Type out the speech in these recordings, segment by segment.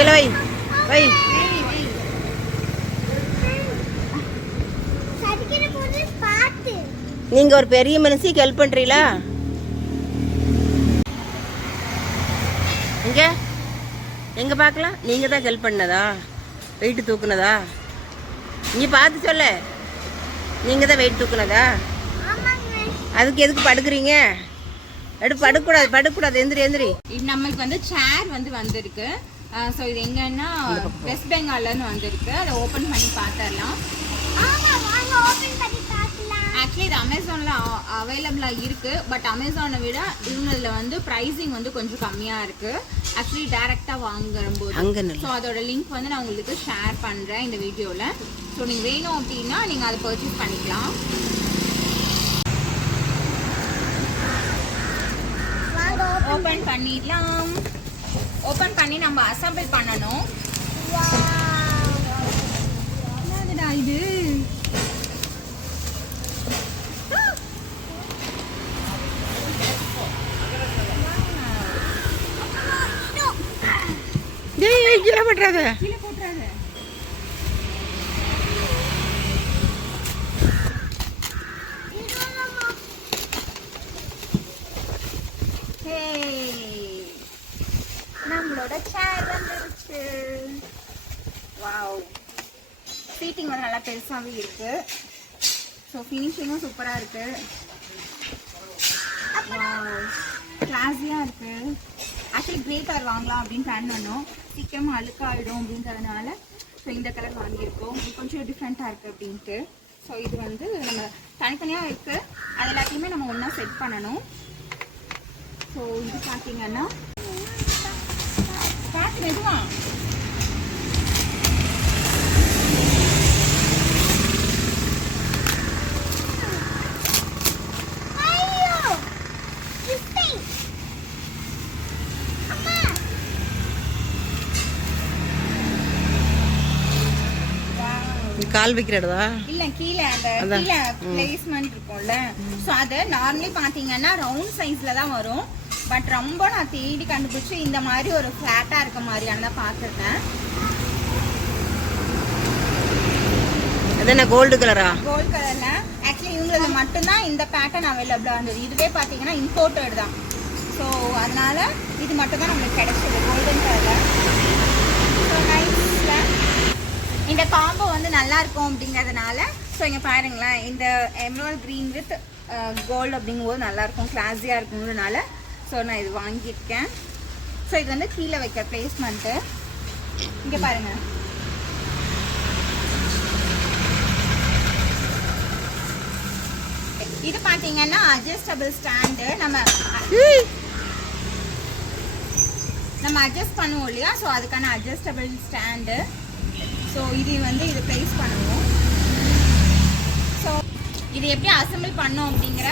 இல்லை வை வை. நீங்க ஒரு பெரிய மனுஷிக்கு ஹெல்ப் பண்றீங்களா? இங்க எங்க பார்க்கலாம். நீங்க தான் ஹெல்ப் பண்ணதா? வெயிட் தூக்குனதா? நீ பார்த்து சொல்ல. நீங்க தான் வெயிட் தூக்குனதா? அதுக்கு எதுக்கு படுக்குறீங்க? படுக்கூடாது படுக்கூடாது. எந்திரி எந்திரி. நம்மளுக்கு வந்து சேர் வந்திருக்கு. ஸோ இது எங்கன்னா வெஸ்ட் பெங்கால்லேருந்து வந்திருக்கு. அதை ஓப்பன் பண்ணி பார்த்துடலாம். ஆக்சுவலி இது அமேசானில் அவைலபிளாக இருக்குது. பட் அமேசானை விட இவங்களில் வந்து ப்ரைஸிங் வந்து கொஞ்சம் கம்மியாக இருக்குது. ஆக்சுவலி டேரெக்டாக வாங்கும்போது. ஸோ அதோட லிங்க் வந்து நான் உங்களுக்கு ஷேர் பண்ணுறேன் இந்த வீடியோவில். ஸோ நீங்கள் வேணும் அப்படின்னா நீங்கள் அதை பர்ச்சேஸ் பண்ணிக்கலாம். ஓப்பன் பண்ணிடலாம். ஓப்பன் பண்ணி நம்ம அசம்பிள் பண்ணணும். என்னதுடா இது? கீழே போட்டுறாத. கீழே போட்டுறாத. நம்மளோட சேர் வந்துருச்சு. வாவ், சீட்டிங் வந்து நல்லா பெருசாகவே இருக்கு. ஸோ ஃபினிஷிங்கும் சூப்பராக இருக்கு. கிளாஸியாக இருக்கு. ஆக்சுவலி கிரே கலர் வாங்கலாம் அப்படின்னு பிளான் பண்ணோம். சீக்கிரமாக அழுக்காயிடும் அப்படின்றதுனால ஸோ இந்த கலர் வாங்கியிருக்கோம். கொஞ்சம் டிஃப்ரெண்ட்டாக இருக்குது அப்படின்ட்டு. ஸோ இது வந்து நம்ம தனித்தனியாக இருக்குது. அது எல்லாத்தையுமே நம்ம ஒன்றா செட் பண்ணணும். ஸோ இது பார்த்தீங்கன்னா பார்த்து எதுவா கால் வைக்கிறதா? இல்ல, கீழே அந்த கீழே பிளேஸ்மெண்ட் இருக்கும்ல. ஸோ அது நார்மலி பார்த்தீங்கன்னா ரவுண்ட் சைஸ்ல தான் வரும். பட் ரொம்ப நான் தேடி கண்டுபிடிச்சி இந்த மாதிரி ஒரு ஃபிளாட்டா இருக்க மாதிரியானதான் பார்த்துருக்கேன். அது என்ன கோல்டு கலரா? கோல்டு கலர்ல. ஆக்சுவலி இவங்களுக்கு மட்டும்தான் இந்த பேட்டர்ன் அவைலபிளா இருந்தது. இதுவே பார்த்தீங்கன்னா இம்போர்ட்டட் தான். ஸோ அதனால இது மட்டும் தான் நம்மளுக்கு கிடைச்சது கோல்டன் கலர்ல. ஸோ நைஸ்ல இந்த காம்போ வந்து நல்லா இருக்கும் அப்படிங்கிறதுனால. ஸோ இங்கே பாருங்களேன், இந்த எமரால்ட் க்ரீன் வித் கோல்டு அப்படிங்கும்போது நல்லாயிருக்கும், கிளாஸியாக இருக்குங்கிறதுனால ஸோ நான் இது வாங்கியிருக்கேன். ஸோ இது வந்து கீழே வைக்க பிளேஸ்மெண்ட்டு. இங்கே பாருங்கள், இது பார்த்தீங்கன்னா அட்ஜஸ்டபிள் ஸ்டாண்டு. நம்ம அட்ஜஸ்ட் பண்ணுவோம் இல்லையா? ஸோ அதுக்கான அட்ஜஸ்டபிள் ஸ்டாண்டு. ஸோ இது வந்து இது ப்ளேஸ் பண்ணுவோம். ஸோ இது எப்படி அசம்பிள் பண்ணோம் அப்படிங்கிற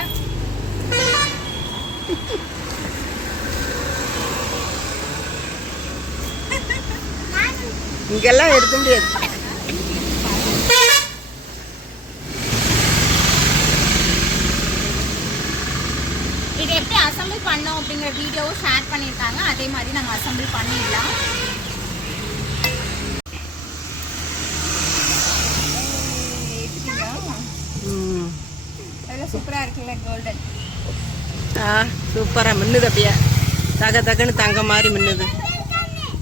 இங்கெல்லாம் எடுக்க முடியாது. இது எப்படி அசம்பிள் பண்ணோம் அப்படிங்கிற வீடியோவும் ஷேர் பண்ணியிருக்காங்க. அதே மாதிரி நம்ம அசம்பிள் பண்ணிடலாம். சூப்பரா இருக்குல்ல கோல்டன்? சூப்பரா மின்னுது, அப்படியே தக தகன்னு தங்க மாதிரி மின்னுது.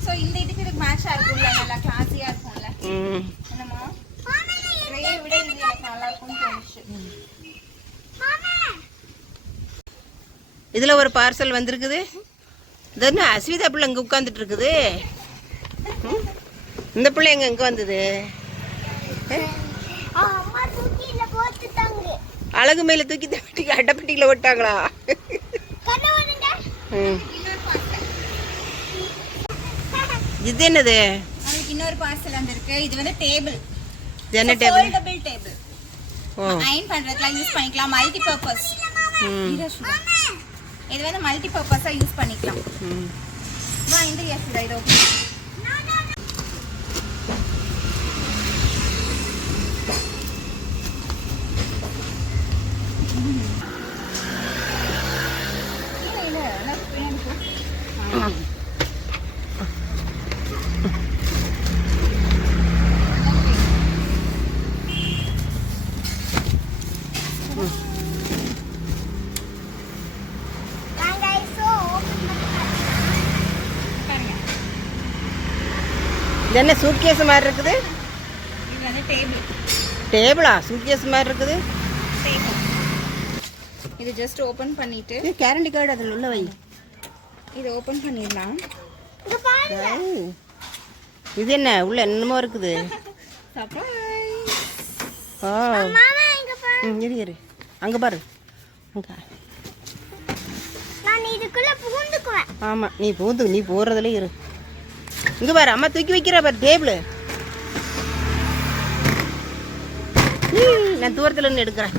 சோ இந்த இதுக்கு மேட்சா இருக்கும்ல, நல்லா கிளாஸியா இருக்கும்ல. என்னமா ட்ரே விட இது எனக்கு நல்லா இருக்கும்னு தோணுச்சு. இதுல ஒரு பார்சல் வந்திருக்குது. இது அஸ்விதா பிள்ளை இங்க உட்காந்துட்டு இருக்குது. இந்த பிள்ளை எங்க வந்தது? அழகு மேல தூக்கி தப்பிட்டு அட்டைப்பட்டியில விட்டாங்களா? இது என்னது? நமக்கு இன்னொரு பார்சல் வந்திருக்கு. இது வந்து டேபிள். இது என்ன டேபிள்? Foldable table. அயர்ன் பண்றதுக்கு யூஸ் பண்ணிக்கலாம். Multi purpose. இது வந்து மல்டி பர்பஸா யூஸ் பண்ணிக்கலாம். வா இந்த யசுடா இது ஓகே. பாருங்க, இது என்ன சூட்கேஸ் மாதிரி இருக்குது? இது வந்து டேபிள். டேபிளா? சூட்கேஸ் மாதிரி இருக்குது. டேபிள். இது ஜஸ்ட் ஓபன் பண்ணிட்டு இது கேரண்டி கார்டு அதில் உள்ள வை. இது ஓபன் பண்ணிடலாம். இது என்ன உள்ள என்னமோ இருக்குது? சர்ப்ரைஸ். ஓ இரு இரு, அங்கே பாரு அங்கே. நான் இதுக்குள்ள புகுந்துக்குவேன். ஆமாம், நீ போகிறதுல இரு. இங்கே பாரு, அம்மா தூக்கி வைக்கிற பாரு டேபிள். நான் தூரத்தில் இருந்து எடுக்கிறேன்.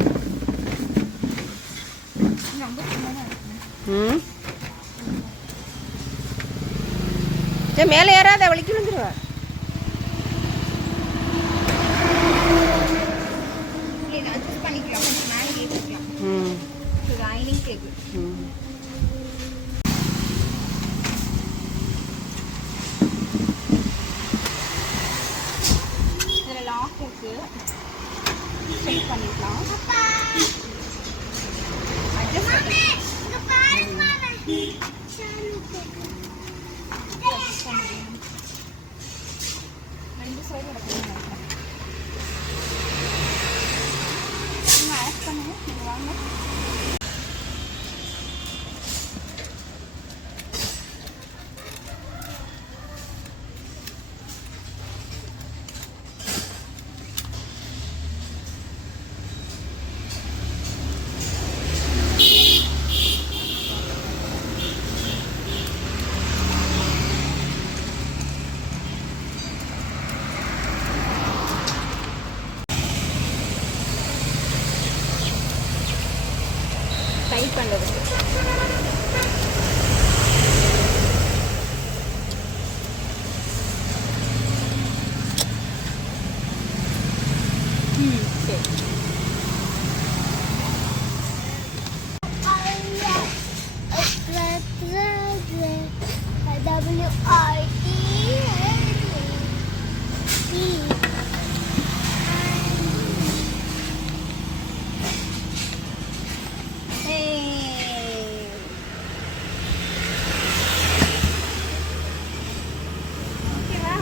ரொம்ப சின்னதா இருக்கு. ம், சரி மேலே ஏறாத, வலிக்கு விழுந்துருவா. இதை அட்ஜஸ்ட் பண்ணிக்கலாம், கொஞ்சம் மேலே ஏற்றிக்கலாம். ம் இது டைனிங் டேபிள். ம். இதில் லாக் இருக்கு, ஸ்ட்ரைட் பண்ணிக்கலாம். அட்ஜஸ்ட் பண்ணி இங்க பாரு மாமா. ரெண்டு சைடு எடுக்கணும். நீங்கள் ஆட் பண்ணுங்க, நீங்கள் வாங்க. டைட் பண்ணுறதுக்கு சரி. ஓகேவா?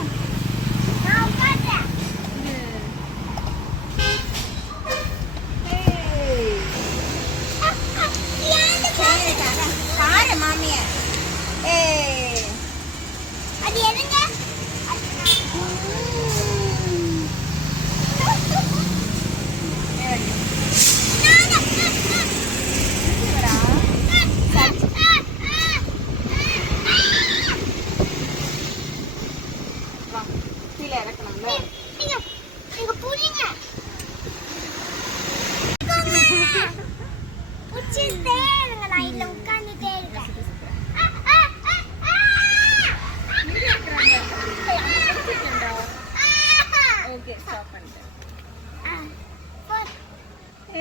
பாரு மாமிய. அது எதுங்க? கீழே இறக்கணும்ல. நீங்க நீங்க புடிங்க. புடிச்சிட்டே இருங்க, நான் இதுல உட்கார்ந்துட்டே இருக்கேன். ஓகே, ஸ்டாப் பண்ணிட்டேன். போ.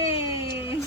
ஏய்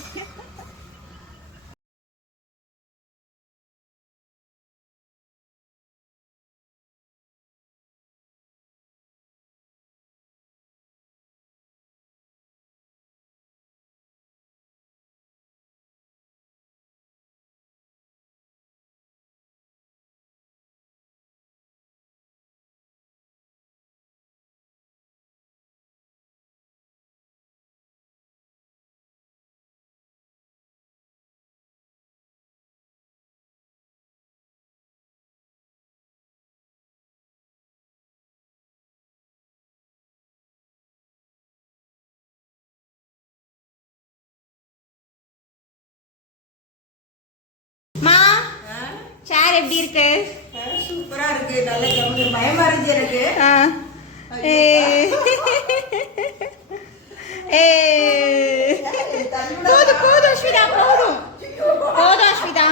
மா, சேர் எப்படி இருக்கு? சூப்பரா இருக்கு, நல்ல பயமா இருக்கு எனக்கு. போதும் அஸ்விதா, போதும் அஸ்விதா.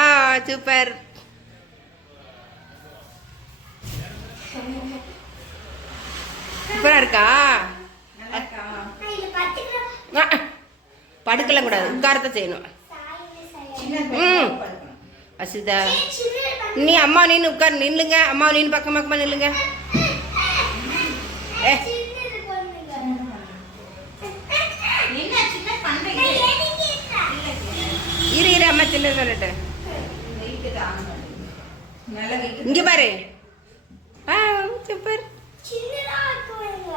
ஆ சூப்பர். சூப்பரா இருக்கா? நான் இதை பத்துக்கிறேன். படுக்கலாம் கூடாது, உட்காரத்தை செய்யணும். ம் அசுதா நீ அம்மா நின்று உட்கார், நில்லுங்க. அம்மா நின்று பக்கமா நில்லுங்க. ஏ இரு அம்மா சின்ன சொல்லிட்டு இங்க பாரு. சூப்பர். சின்னதா இருக்குங்க.